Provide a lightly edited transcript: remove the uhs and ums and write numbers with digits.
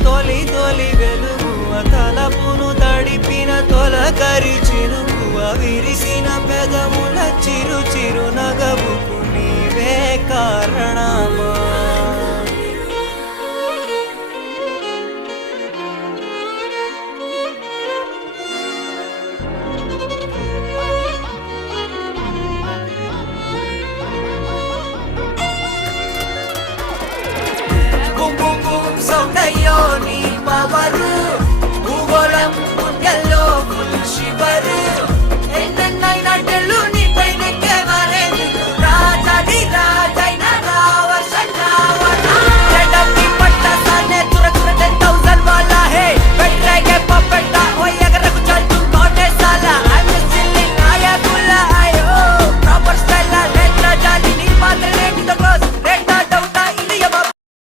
తొలి తొలి వెలుగువ తలపును తడిపిన తొలకరి చినుకువ విరిసిన పెదముల చిరు చిరు నగవుకు నీవే కారణమా